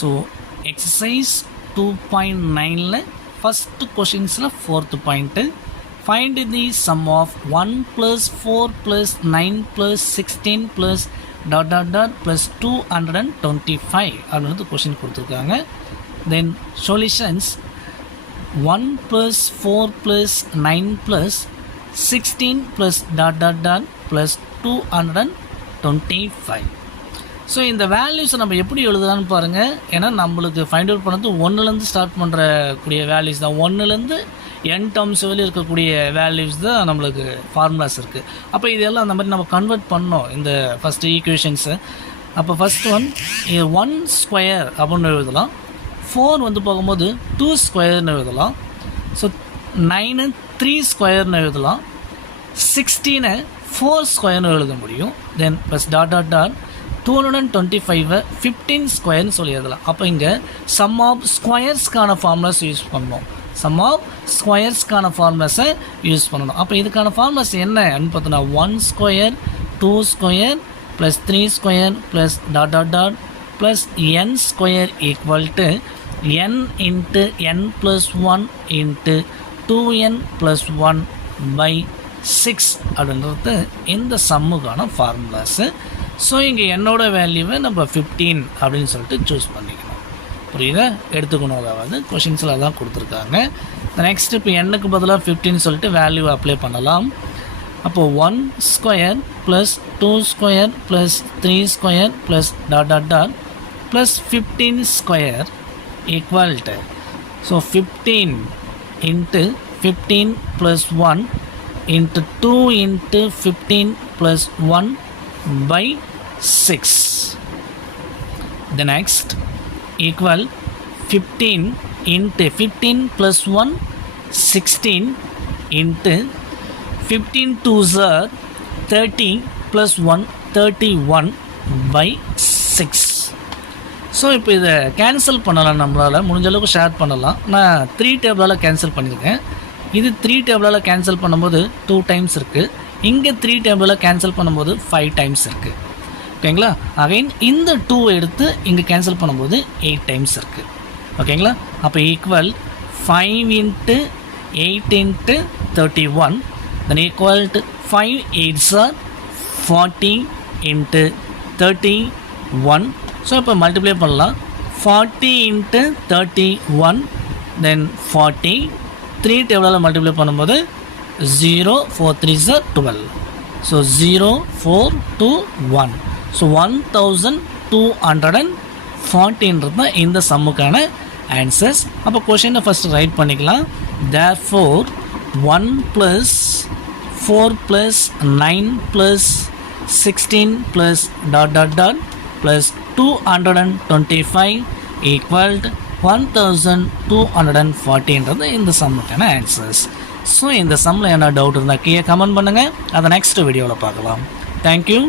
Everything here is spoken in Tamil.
ஸோ எக்ஸசைஸ் 2.9ல் ஃபஸ்ட்டு கொஷின்ஸில் 4th point find the sum of 1 plus 4 plus 9 plus 16 plus ... plus 225 அப்படின்றது கொஷின் கொடுத்துருக்காங்க. தென் solutions 1 plus 4 plus 9 plus 16 plus ... plus 225. So இந்த வேல்யூஸை நம்ம எப்படி எழுதலான்னு பாருங்கள். ஏன்னா நம்மளுக்கு ஃபைண்ட் அவுட் பண்ணது 1லேருந்து ஸ்டார்ட் பண்ணுறக்கூடிய வேல்யூஸ் தான். 1லேருந்து n டேர்ம்ஸ் வெளியே இருக்கக்கூடிய வேல்யூஸ் தான் நம்மளுக்கு ஃபார்முலாஸ் இருக்குது. அப்போ இதெல்லாம் அந்த மாதிரி நம்ம கன்வெர்ட் பண்ணோம் இந்த ஃபஸ்ட்டு ஈக்குவேஷன்ஸை. அப்போ ஃபஸ்ட் ஒன் 1 ஸ்கொயர் அப்படின்னு எழுதலாம். 4 வந்து போகும்போது 2 ஸ்கொயர்னு எழுதலாம். ஸோ 9 3 ஸ்கொயர்னு எழுதலாம். 16 4 ஸ்கொயர்னு எழுத முடியும். தென் ப்ளஸ் ... 225 15 ஸ்கொயர்னு சொல்லி எழுதலாம். அப்போ இங்கே சம் ஆஃப் ஸ்கொயர்ஸ்க்கான ஃபார்முலாஸ் யூஸ் பண்ணணும். சம் ஆஃப் ஸ்கொயர்ஸ்க்கான ஃபார்முலாஸை யூஸ் பண்ணணும். அப்போ இதுக்கான ஃபார்முலாஸ் என்ன அப்படின்னு பார்த்தோன்னா 1 square 2 square plus 3 square plus ... plus n square equal to n into n plus 1 into 2n plus 1 by 6 அப்படின்றது இந்த சம்முக்கான ஃபார்முலாஸு. ஸோ இங்கே என்னோட வேல்யூவை நம்ம 15 அப்படின்னு சொல்லிட்டு சூஸ் பண்ணிக்கணும். புரியுதா? எடுத்துக்கணும். அதாவது கொஷின்ஸில் தான் கொடுத்துருக்காங்க. நெக்ஸ்ட் இப்போ எண்ணுக்கு பதிலாக 15 சொல்லிட்டு வேல்யூ அப்ளை பண்ணலாம். அப்போது 1 square plus 2 square plus 3 square plus ... plus 15 square equal to so 15 into 15 plus 1 into 2 into 15 plus 1 by 6. The next equal 15 into 15 plus 1 16 into 15 2s are 30 plus 1 31 by 6. So இப்போ இதை கேன்சல் பண்ணலாம். நம்மளால் முடிஞ்ச அளவுக்கு ஷேர் பண்ணலாம். நான் 3 டேபிளால் கேன்சல் பண்ணியிருக்கேன். இது 3 டேபிளால் கேன்சல் பண்ணும்போது 2 டைம்ஸ் இருக்குது. இங்கே 3 டேபிளில் கேன்சல் பண்ணும்போது 5 டைம்ஸ் இருக்குது. ஓகேங்களா? அகைன் இந்த 2 எடுத்து இங்கே கேன்சல் பண்ணும்போது 8 டைம்ஸ் இருக்குது. ஓகேங்களா? அப்போ equal 5 into 8 into 31 then equal to 5 8s are 40 into 31. So இப்போ மல்டிப்ளை பண்ணலாம். 40 இன்ட்டு 31 தென் 40 3 டேபிளால் மல்டிப்ளை பண்ணும்போது 0 4 3s are 12. So 0 4 2 1. So 1240 தான் இந்த சம்முக்கான ஆன்சர்ஸ். அப்போ கொஷினை ஃபஸ்ட் ரைட் பண்ணிக்கலாம். therefore 1 plus 4 plus 9 plus 16 plus ... plus 225 equal to 1240 இந்த சம்முக்கான ஆன்சர்ஸ். ஸோ இந்த சம்மில் என்ன டவுட் இருந்தால் கீழே கமெண்ட் பண்ணுங்கள். அதை நெக்ஸ்ட் வீடியோவில் பார்க்கலாம். தேங்க்யூ.